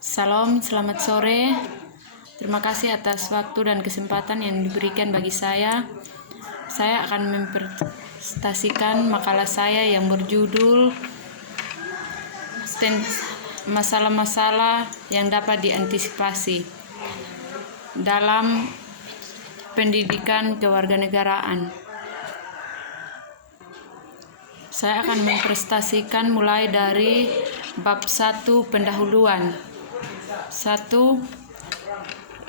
Salam, selamat sore. Terima kasih atas waktu dan kesempatan yang diberikan bagi saya. Saya akan mempresentasikan makalah saya yang berjudul masalah-masalah yang dapat diantisipasi dalam pendidikan kewarganegaraan. Saya akan mempresentasikan mulai dari bab 1 pendahuluan. 1.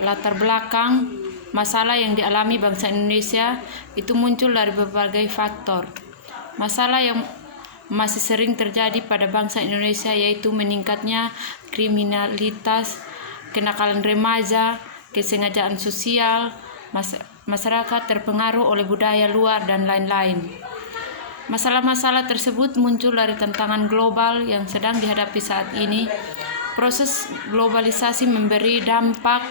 Latar belakang masalah yang dialami bangsa Indonesia itu muncul dari berbagai faktor. Masalah yang masih sering terjadi pada bangsa Indonesia yaitu meningkatnya kriminalitas, kenakalan remaja, kesengajaan sosial, masyarakat terpengaruh oleh budaya luar, dan lain-lain. Masalah-masalah tersebut muncul dari tantangan global yang sedang dihadapi saat ini. Proses globalisasi memberi dampak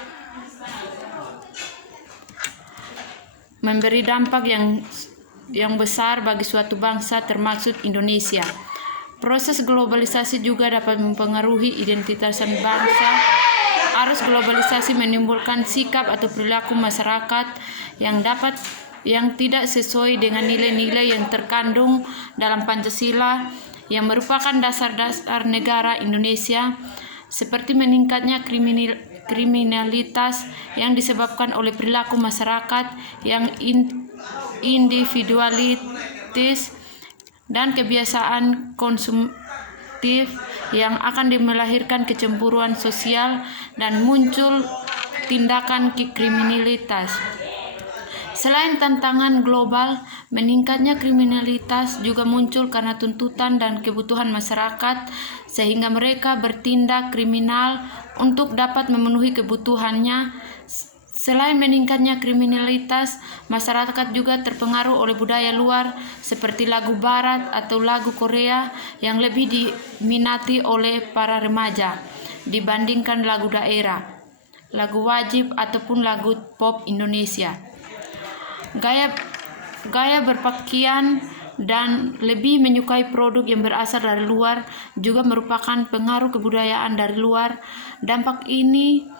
yang besar bagi suatu bangsa termasuk Indonesia. Proses globalisasi juga dapat mempengaruhi identitas bangsa. Arus globalisasi menimbulkan sikap atau perilaku masyarakat yang tidak sesuai dengan nilai-nilai yang terkandung dalam Pancasila yang merupakan dasar-dasar negara Indonesia, seperti meningkatnya kriminalitas yang disebabkan oleh perilaku masyarakat yang individualitis dan kebiasaan konsumtif yang akan melahirkan kecemburuan sosial dan muncul tindakan kriminalitas. Selain tantangan global, meningkatnya kriminalitas juga muncul karena tuntutan dan kebutuhan masyarakat, sehingga mereka bertindak kriminal untuk dapat memenuhi kebutuhannya. Selain meningkatnya kriminalitas, masyarakat juga terpengaruh oleh budaya luar seperti lagu barat atau lagu Korea yang lebih diminati oleh para remaja dibandingkan lagu daerah, lagu wajib ataupun lagu pop Indonesia. Gaya berpakaian dan lebih menyukai produk yang berasal dari luar juga merupakan pengaruh kebudayaan dari luar. Dampak ini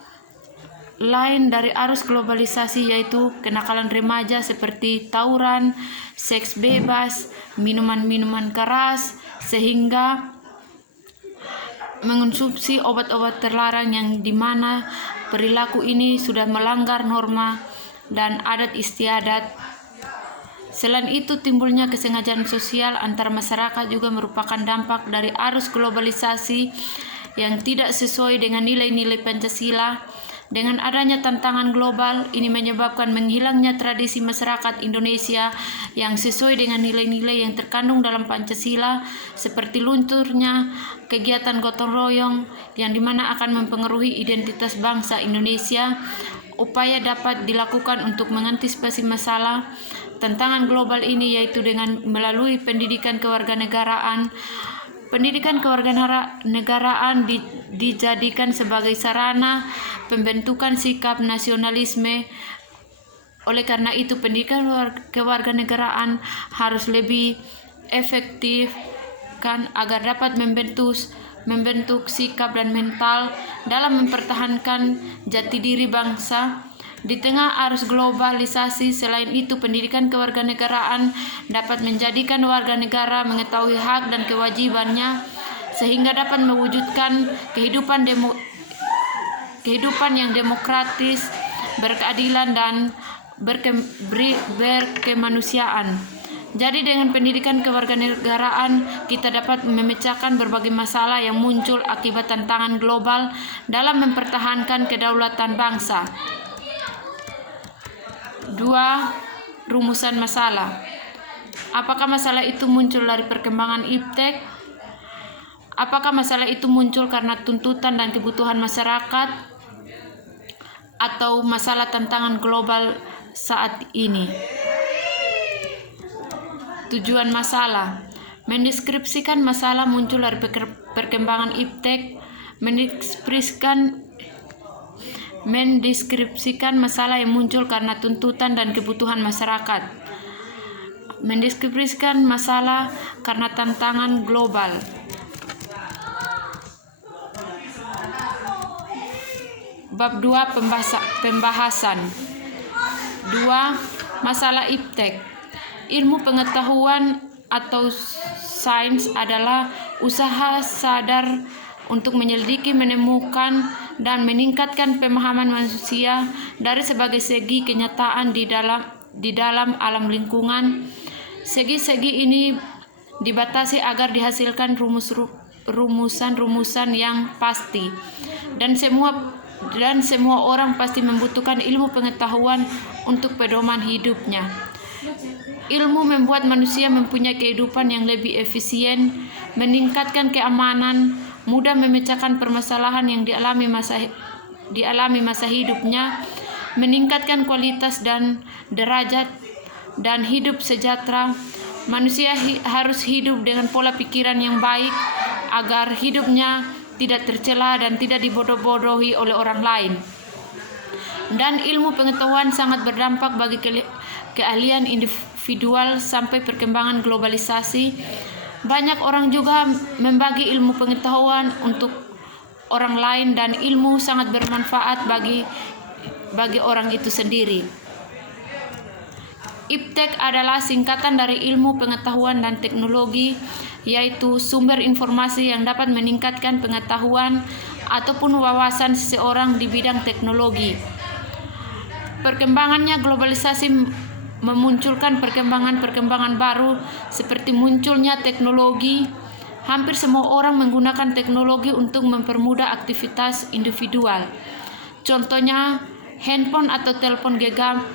lain dari arus globalisasi, yaitu kenakalan remaja seperti tawuran, seks bebas, minuman-minuman keras, sehingga mengonsumsi obat-obat terlarang yang dimana perilaku ini sudah melanggar norma dan adat istiadat. Selain itu, timbulnya kesengajaan sosial antar masyarakat juga merupakan dampak dari arus globalisasi yang tidak sesuai dengan nilai-nilai Pancasila. Dengan adanya tantangan global, ini menyebabkan menghilangnya tradisi masyarakat Indonesia yang sesuai dengan nilai-nilai yang terkandung dalam Pancasila, seperti lunturnya kegiatan gotong royong yang dimana akan mempengaruhi identitas bangsa Indonesia. Upaya dapat dilakukan untuk mengantisipasi masalah tantangan global ini yaitu dengan melalui pendidikan kewarganegaraan. Pendidikan kewarganegaraan dijadikan sebagai sarana pembentukan sikap nasionalisme. Oleh karena itu, pendidikan kewarganegaraan harus lebih efektif agar dapat membentuk sikap dan mental dalam mempertahankan jati diri bangsa di tengah arus globalisasi. Selain itu, pendidikan kewarganegaraan dapat menjadikan warga negara mengetahui hak dan kewajibannya, sehingga dapat mewujudkan kehidupan yang demokratis, berkeadilan, dan berkemanusiaan. Jadi dengan pendidikan kewarganegaraan kita dapat memecahkan berbagai masalah yang muncul akibat tantangan global dalam mempertahankan kedaulatan bangsa. 2. Rumusan masalah. Apakah masalah itu muncul dari perkembangan iptek? Apakah masalah itu muncul karena tuntutan dan kebutuhan masyarakat? Atau masalah tantangan global saat ini? Tujuan masalah. Mendeskripsikan masalah muncul dari perkembangan iptek. Mendeskripsikan masalah yang muncul karena tuntutan dan kebutuhan masyarakat. Mendeskripsikan masalah karena tantangan global. Bab 2 pembahasan. 2. Masalah iptek. Ilmu pengetahuan atau sains adalah usaha sadar untuk menyelidiki, menemukan, dan meningkatkan pemahaman manusia dari sebagai segi kenyataan di dalam alam lingkungan. Segi-segi ini dibatasi agar dihasilkan rumusan-rumusan yang pasti, dan semua orang pasti membutuhkan ilmu pengetahuan untuk pedoman hidupnya. Ilmu membuat manusia mempunyai kehidupan yang lebih efisien, meningkatkan keamanan, mudah memecahkan permasalahan yang dialami masa hidupnya, meningkatkan kualitas dan derajat dan hidup sejahtera. Manusia harus hidup dengan pola pikiran yang baik agar hidupnya tidak tercela dan tidak dibodoh-bodohi oleh orang lain. Dan ilmu pengetahuan sangat berdampak bagi keahlian individual sampai perkembangan globalisasi. Banyak orang juga membagi ilmu pengetahuan untuk orang lain, dan ilmu sangat bermanfaat bagi orang itu sendiri. Iptek adalah singkatan dari ilmu pengetahuan dan teknologi, yaitu sumber informasi yang dapat meningkatkan pengetahuan ataupun wawasan seseorang di bidang teknologi. Perkembangannya globalisasi memunculkan perkembangan baru seperti munculnya teknologi. Hampir semua orang menggunakan teknologi untuk mempermudah aktivitas individual. Contohnya handphone atau telepon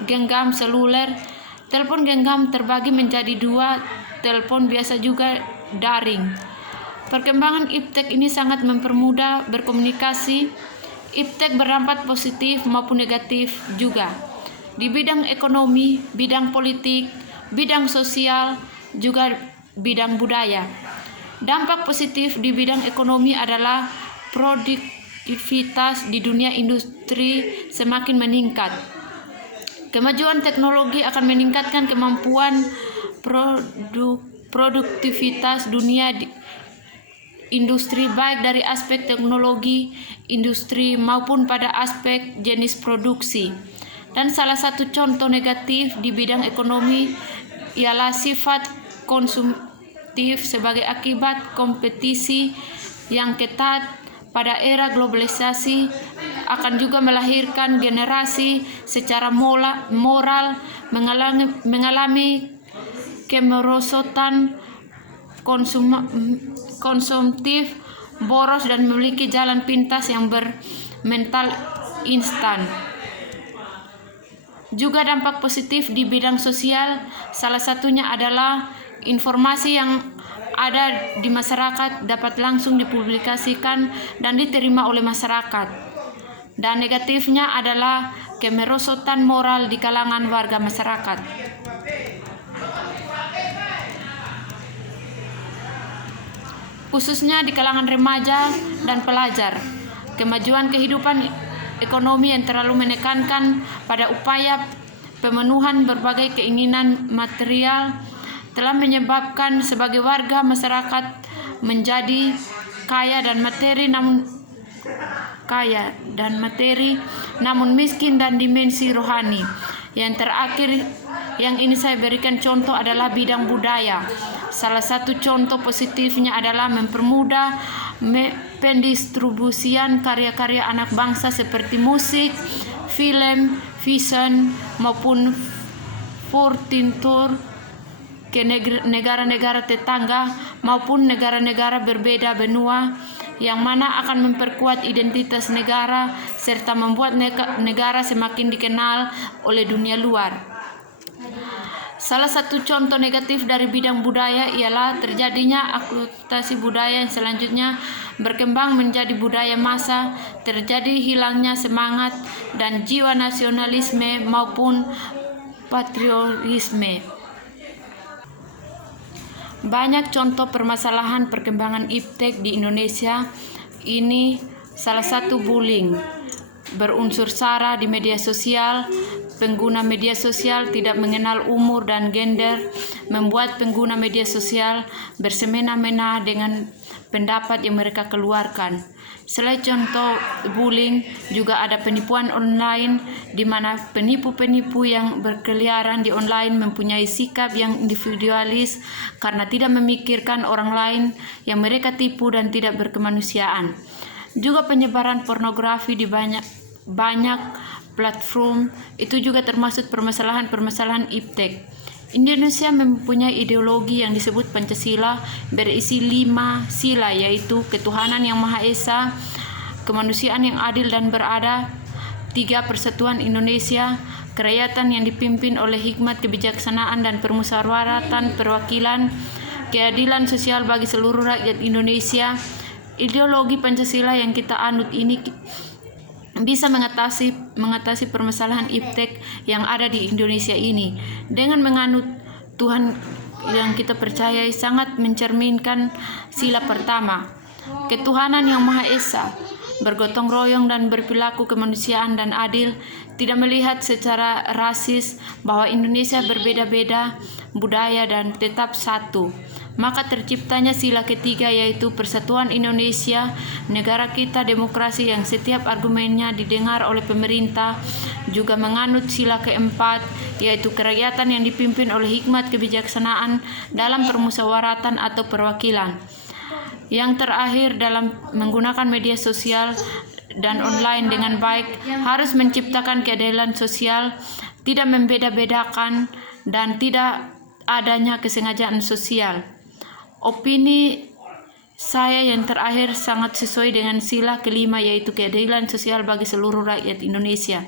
genggam seluler. Telepon genggam terbagi menjadi 2, telepon biasa juga daring. Perkembangan iptek ini sangat mempermudah berkomunikasi. Iptek berdampak positif maupun negatif juga di bidang ekonomi, bidang politik, bidang sosial, juga bidang budaya. Dampak positif di bidang ekonomi adalah produktivitas di dunia industri semakin meningkat. Kemajuan teknologi akan meningkatkan kemampuan produktivitas dunia industri, baik dari aspek teknologi industri maupun pada aspek jenis produksi. Dan salah satu contoh negatif di bidang ekonomi ialah sifat konsumtif sebagai akibat kompetisi yang ketat pada era globalisasi akan juga melahirkan generasi secara moral mengalami kemerosotan konsumtif, boros, dan memiliki jalan pintas yang bermental instan. Juga dampak positif di bidang sosial, salah satunya adalah informasi yang ada di masyarakat dapat langsung dipublikasikan dan diterima oleh masyarakat. Dan negatifnya adalah kemerosotan moral di kalangan warga masyarakat. Khususnya di kalangan remaja dan pelajar. Kemajuan kehidupan ekonomi yang terlalu menekankan pada upaya pemenuhan berbagai keinginan material telah menyebabkan sebagai warga masyarakat menjadi kaya dan materi namun miskin dan dimensi rohani. Yang terakhir yang ini saya berikan contoh adalah bidang budaya. Salah satu contoh positifnya adalah mempermudah pendistribusian karya-karya anak bangsa seperti musik, film, fashion maupun furnitur ke negara-negara tetangga maupun negara-negara berbeda benua, yang mana akan memperkuat identitas negara serta membuat negara semakin dikenal oleh dunia luar. Salah satu contoh negatif dari bidang budaya ialah terjadinya akulturasi budaya yang selanjutnya berkembang menjadi budaya massa, terjadi hilangnya semangat dan jiwa nasionalisme maupun patriotisme. Banyak contoh permasalahan perkembangan iptek di Indonesia. Ini salah satu bullying berunsur sara di media sosial. Pengguna media sosial tidak mengenal umur dan gender, membuat pengguna media sosial bersemena-mena dengan pendapat yang mereka keluarkan. Selain contoh bullying, juga ada penipuan online di mana penipu-penipu yang berkeliaran di online mempunyai sikap yang individualis karena tidak memikirkan orang lain yang mereka tipu dan tidak berkemanusiaan. Juga penyebaran pornografi di banyak platform itu juga termasuk permasalahan-permasalahan iptek. Indonesia mempunyai ideologi yang disebut Pancasila, berisi 5 sila, yaitu ketuhanan yang Maha Esa, kemanusiaan yang adil dan beradab, 3 persatuan Indonesia, kerakyatan yang dipimpin oleh hikmat kebijaksanaan dan permusyawaratan perwakilan, keadilan sosial bagi seluruh rakyat Indonesia. Ideologi Pancasila yang kita anut ini bisa mengatasi permasalahan iptek yang ada di Indonesia ini. Dengan menganut Tuhan yang kita percayai sangat mencerminkan sila pertama, ketuhanan yang Maha Esa, bergotong royong dan berperilaku kemanusiaan dan adil, tidak melihat secara rasis bahwa Indonesia berbeda-beda budaya dan tetap satu. Maka terciptanya sila ketiga, yaitu persatuan Indonesia, negara kita demokrasi yang setiap argumennya didengar oleh pemerintah. Juga menganut sila keempat, yaitu kerakyatan yang dipimpin oleh hikmat kebijaksanaan dalam permusyawaratan atau perwakilan. Yang terakhir, dalam menggunakan media sosial dan online dengan baik, harus menciptakan keadilan sosial, tidak membeda-bedakan, dan tidak adanya kesengajaan sosial. Opini saya yang terakhir sangat sesuai dengan sila kelima, yaitu keadilan sosial bagi seluruh rakyat Indonesia.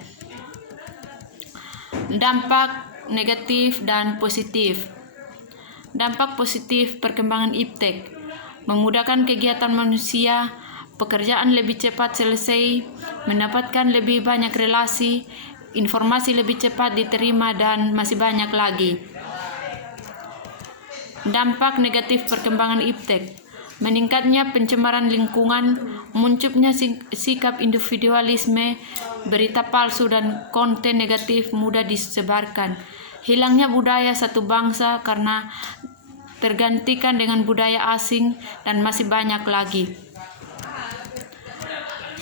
Dampak negatif dan positif. Dampak positif perkembangan iptek: memudahkan kegiatan manusia, pekerjaan lebih cepat selesai, mendapatkan lebih banyak relasi, informasi lebih cepat diterima, dan masih banyak lagi. Dampak negatif perkembangan iptek: meningkatnya pencemaran lingkungan, munculnya sikap individualisme, berita palsu dan konten negatif mudah disebarkan, hilangnya budaya satu bangsa karena tergantikan dengan budaya asing, dan masih banyak lagi.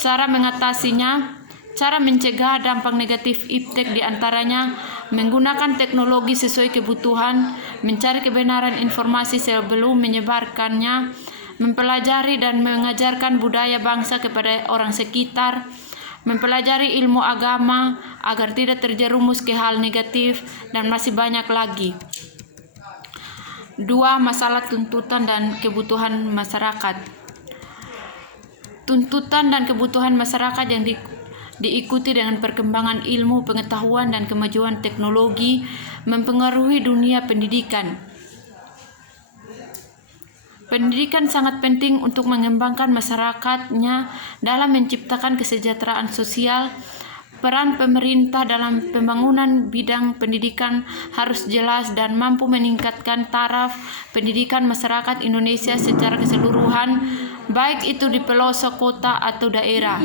Cara mengatasinya: cara mencegah dampak negatif iptek diantaranya menggunakan teknologi sesuai kebutuhan, mencari kebenaran informasi sebelum menyebarkannya, mempelajari dan mengajarkan budaya bangsa kepada orang sekitar, mempelajari ilmu agama agar tidak terjerumus ke hal negatif, dan masih banyak lagi. 2. Masalah tuntutan dan kebutuhan masyarakat. Tuntutan dan kebutuhan masyarakat yang diikuti dengan perkembangan ilmu pengetahuan dan kemajuan teknologi mempengaruhi dunia pendidikan. Pendidikan sangat penting untuk mengembangkan masyarakatnya dalam menciptakan kesejahteraan sosial. Peran pemerintah dalam pembangunan bidang pendidikan harus jelas dan mampu meningkatkan taraf pendidikan masyarakat Indonesia secara keseluruhan, baik itu di pelosok kota atau daerah.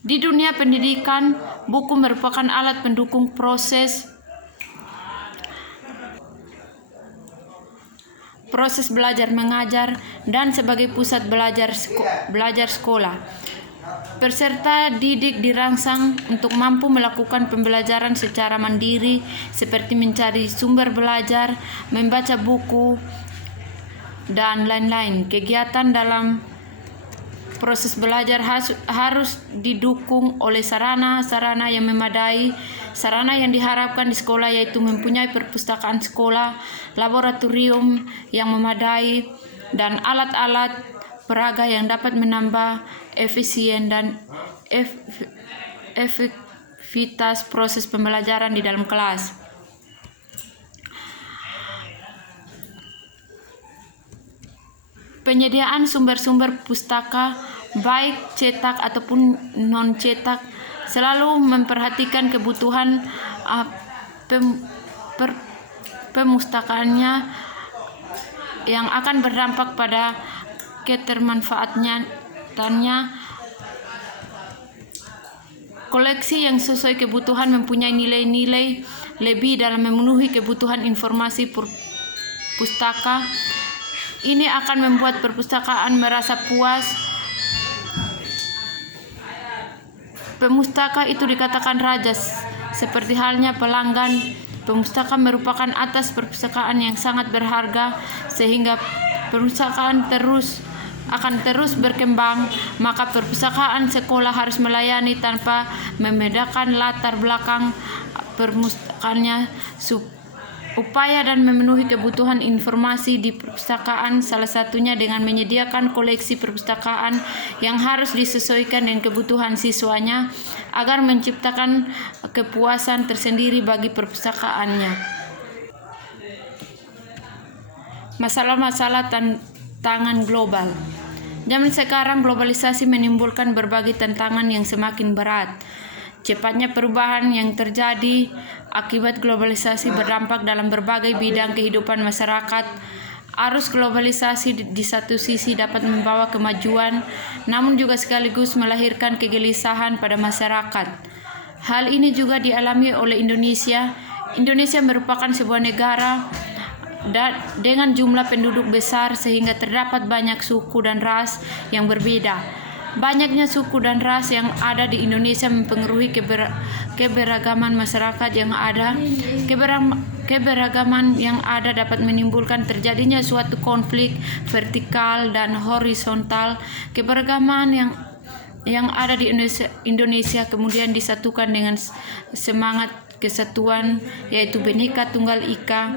Di dunia pendidikan, buku merupakan alat pendukung proses belajar mengajar dan sebagai pusat belajar sekolah. Peserta didik dirangsang untuk mampu melakukan pembelajaran secara mandiri, seperti mencari sumber belajar, membaca buku, dan lain-lain. Kegiatan dalam proses belajar harus didukung oleh sarana-sarana yang memadai. Sarana yang diharapkan di sekolah yaitu mempunyai perpustakaan sekolah, laboratorium yang memadai, dan alat-alat peraga yang dapat menambah efisien dan efektivitas proses pembelajaran di dalam kelas. Penyediaan sumber-sumber pustaka, baik cetak ataupun non-cetak, selalu memperhatikan kebutuhan pemustakaannya yang akan berdampak pada ketermanfaatannya. Koleksi yang sesuai kebutuhan mempunyai nilai-nilai lebih dalam memenuhi kebutuhan informasi pustaka. Ini akan membuat perpustakaan merasa puas Pemustaka itu dikatakan raja, seperti halnya pelanggan. Pemustaka merupakan atas perpustakaan yang sangat berharga, sehingga perpustakaan akan terus berkembang. Maka perpustakaan sekolah harus melayani tanpa membedakan latar belakang perpustakaannya, upaya dan memenuhi kebutuhan informasi di perpustakaan, salah satunya dengan menyediakan koleksi perpustakaan yang harus disesuaikan dengan kebutuhan siswanya agar menciptakan kepuasan tersendiri bagi perpustakaannya. Masalah-masalah tantangan global. Zaman sekarang globalisasi menimbulkan berbagai tantangan yang semakin berat. Cepatnya perubahan yang terjadi akibat globalisasi berdampak dalam berbagai bidang kehidupan masyarakat. Arus globalisasi di satu sisi dapat membawa kemajuan, namun juga sekaligus melahirkan kegelisahan pada masyarakat. Hal ini juga dialami oleh Indonesia. Indonesia merupakan sebuah negara dengan jumlah penduduk besar, sehingga terdapat banyak suku dan ras yang berbeda. Banyaknya suku dan ras yang ada di Indonesia mempengaruhi keberagaman masyarakat yang ada. Keberagaman yang ada dapat menimbulkan terjadinya suatu konflik vertikal dan horizontal. Keberagaman yang ada di Indonesia kemudian disatukan dengan semangat kesatuan, yaitu Bhinneka Tunggal Ika,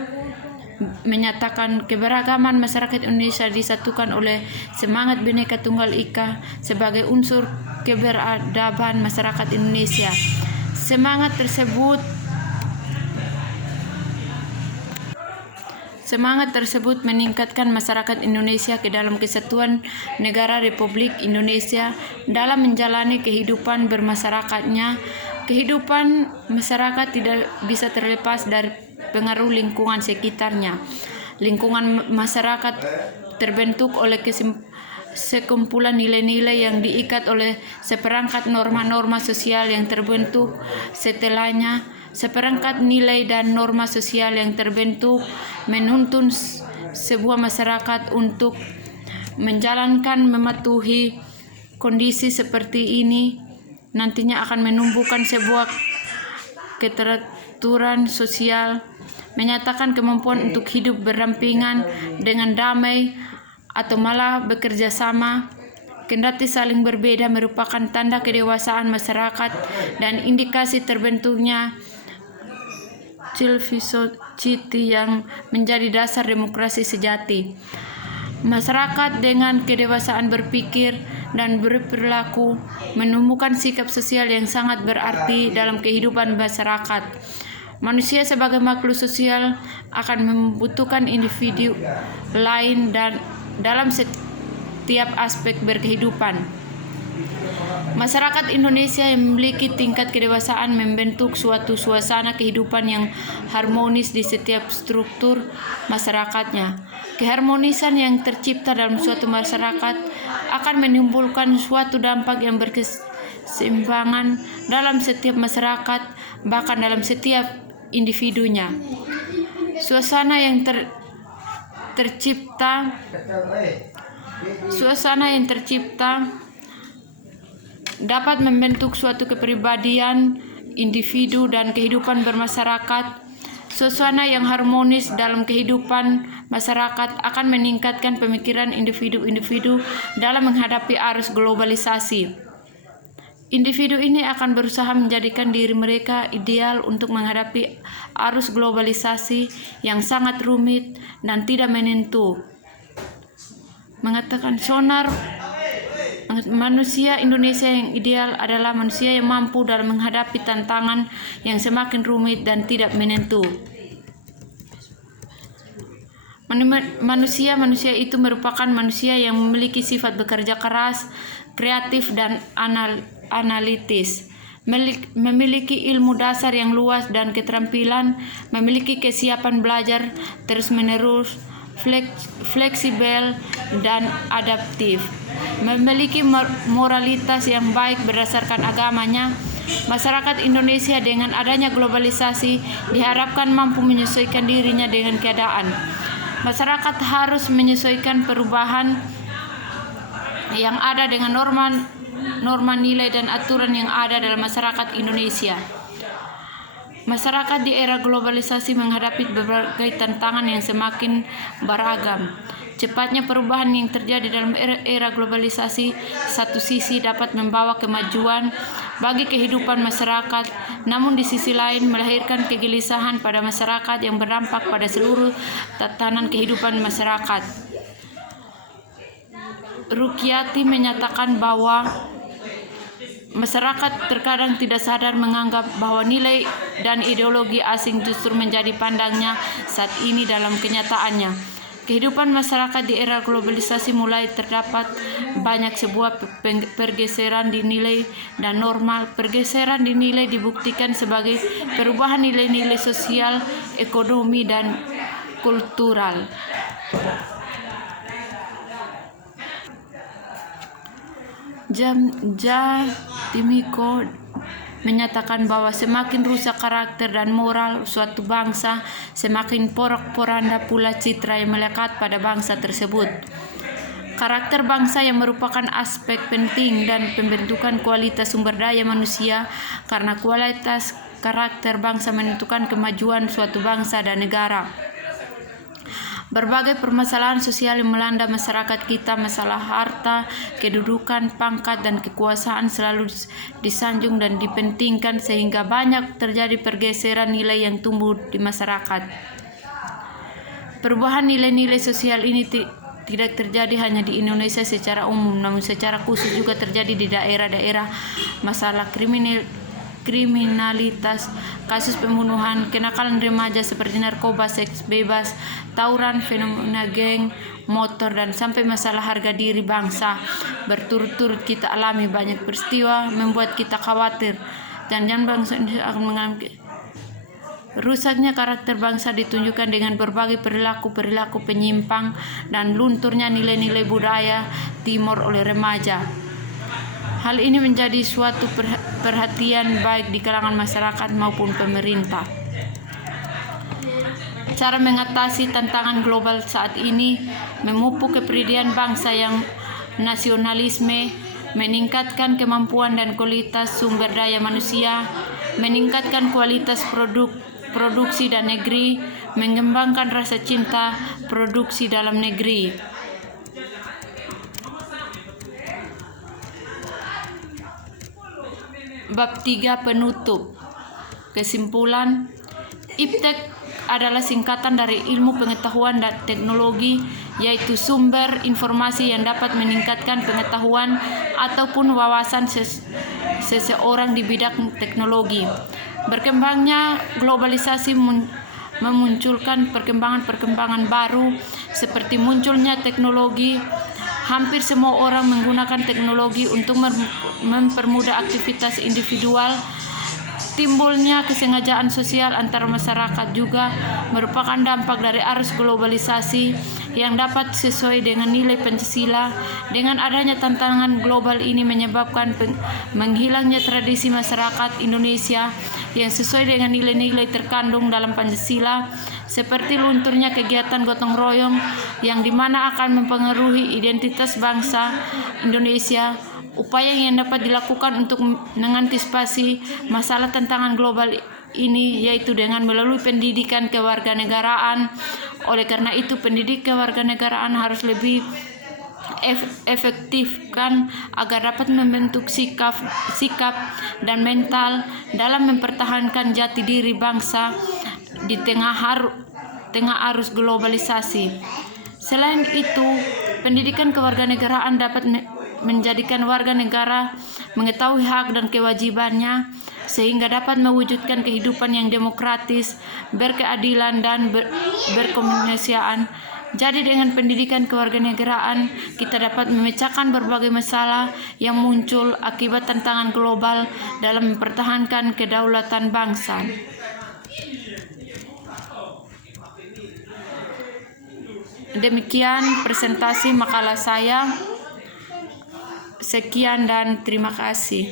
menyatakan keberagaman masyarakat Indonesia disatukan oleh semangat Bhinneka Tunggal Ika sebagai unsur keberadaban masyarakat Indonesia. Semangat tersebut meningkatkan masyarakat Indonesia ke dalam kesatuan negara Republik Indonesia dalam menjalani kehidupan bermasyarakatnya. Kehidupan masyarakat tidak bisa terlepas dari pengaruh lingkungan sekitarnya. Lingkungan masyarakat terbentuk oleh sekumpulan nilai-nilai yang diikat oleh seperangkat norma-norma sosial yang terbentuk setelahnya. Seperangkat nilai dan norma sosial yang terbentuk menuntun sebuah masyarakat untuk mematuhi kondisi seperti ini. Nantinya akan menumbuhkan sebuah keteraturan sosial, menyatakan kemampuan untuk hidup berdampingan dengan damai atau malah bekerja sama. Kendati saling berbeda merupakan tanda kedewasaan masyarakat dan indikasi terbentuknya civil society yang menjadi dasar demokrasi sejati. Masyarakat dengan kedewasaan berpikir dan berperilaku menemukan sikap sosial yang sangat berarti dalam kehidupan masyarakat. Manusia sebagai makhluk sosial akan membutuhkan individu lain dan dalam setiap aspek berkehidupan. Masyarakat Indonesia yang memiliki tingkat kedewasaan membentuk suatu suasana kehidupan yang harmonis di setiap struktur masyarakatnya. Keharmonisan yang tercipta dalam suatu masyarakat akan menimbulkan suatu dampak yang berkeseimbangan dalam setiap masyarakat, bahkan dalam setiap individunya. Suasana yang tercipta dapat membentuk suatu kepribadian individu dan kehidupan bermasyarakat. Suasana yang harmonis dalam kehidupan masyarakat akan meningkatkan pemikiran individu-individu dalam menghadapi arus globalisasi. Individu ini akan berusaha menjadikan diri mereka ideal untuk menghadapi arus globalisasi yang sangat rumit dan tidak menentu. Mengatakan manusia Indonesia yang ideal adalah manusia yang mampu dalam menghadapi tantangan yang semakin rumit dan tidak menentu. Manusia itu merupakan manusia yang memiliki sifat bekerja keras, kreatif dan analitis, memiliki ilmu dasar yang luas dan keterampilan, memiliki kesiapan belajar terus-menerus, fleksibel dan adaptif, memiliki moralitas yang baik berdasarkan agamanya. Masyarakat Indonesia dengan adanya globalisasi diharapkan mampu menyesuaikan dirinya dengan keadaan. Masyarakat harus menyesuaikan perubahan yang ada dengan norma nilai dan aturan yang ada dalam masyarakat Indonesia. Masyarakat di era globalisasi menghadapi berbagai tantangan yang semakin beragam. Cepatnya perubahan yang terjadi dalam era globalisasi satu sisi dapat membawa kemajuan bagi kehidupan masyarakat, namun di sisi lain melahirkan kegelisahan pada masyarakat yang berdampak pada seluruh tatanan kehidupan masyarakat. Rukyati menyatakan bahwa masyarakat terkadang tidak sadar menganggap bahwa nilai dan ideologi asing justru menjadi pandangnya saat ini dalam kenyataannya. Kehidupan masyarakat di era globalisasi mulai terdapat banyak sebuah pergeseran di nilai dan norma. Pergeseran di nilai dibuktikan sebagai perubahan nilai-nilai sosial, ekonomi, dan kultural. Timiko menyatakan bahwa semakin rusak karakter dan moral suatu bangsa, semakin porak-poranda pula citra yang melekat pada bangsa tersebut. Karakter bangsa yang merupakan aspek penting dan pembentukan kualitas sumber daya manusia, karena kualitas karakter bangsa menentukan kemajuan suatu bangsa dan negara. Berbagai permasalahan sosial yang melanda masyarakat kita, masalah harta, kedudukan, pangkat, dan kekuasaan selalu disanjung dan dipentingkan sehingga banyak terjadi pergeseran nilai yang tumbuh di masyarakat. Perubahan nilai-nilai sosial ini tidak terjadi hanya di Indonesia secara umum, namun secara khusus juga terjadi di daerah-daerah. Masalah kriminalitas, kasus pembunuhan, kenakalan remaja seperti narkoba, seks bebas, tawuran, fenomena geng motor, dan sampai masalah harga diri bangsa berturut-turut kita alami. Banyak peristiwa membuat kita khawatir dan bangsa Indonesia akan mengalami rusaknya karakter bangsa ditunjukkan dengan berbagai perilaku penyimpang dan lunturnya nilai-nilai budaya timur oleh remaja. Hal ini menjadi suatu perhatian baik di kalangan masyarakat maupun pemerintah. Cara mengatasi tantangan global saat ini memupuk kepribadian bangsa yang nasionalisme, meningkatkan kemampuan dan kualitas sumber daya manusia, meningkatkan kualitas produksi dan negeri, mengembangkan rasa cinta produksi dalam negeri. Bab 3 penutup. Kesimpulan, IPTEK adalah singkatan dari ilmu pengetahuan dan teknologi, yaitu sumber informasi yang dapat meningkatkan pengetahuan ataupun wawasan seseorang di bidang teknologi. Berkembangnya globalisasi memunculkan perkembangan baru seperti munculnya teknologi. Hampir semua orang menggunakan teknologi untuk mempermudah aktivitas individual. Timbulnya kesengajaan sosial antar masyarakat juga merupakan dampak dari arus globalisasi yang dapat sesuai dengan nilai Pancasila. Dengan adanya tantangan global ini menyebabkan menghilangnya tradisi masyarakat Indonesia yang sesuai dengan nilai-nilai terkandung dalam Pancasila, seperti lunturnya kegiatan gotong royong yang dimana akan mempengaruhi identitas bangsa Indonesia. Upaya yang dapat dilakukan untuk mengantisipasi masalah tantangan global ini yaitu dengan melalui pendidikan kewarganegaraan. Oleh karena itu, pendidikan kewarganegaraan harus lebih efektifkan agar dapat membentuk sikap dan mental dalam mempertahankan jati diri bangsa di tengah arus globalisasi. Selain itu, pendidikan kewarganegaraan dapat menjadikan warga negara mengetahui hak dan kewajibannya sehingga dapat mewujudkan kehidupan yang demokratis, berkeadilan, dan berkemanusiaan. Jadi dengan pendidikan kewarganegaraan kita dapat memecahkan berbagai masalah yang muncul akibat tantangan global dalam mempertahankan kedaulatan bangsa. Demikian presentasi makalah saya. Sekian dan terima kasih.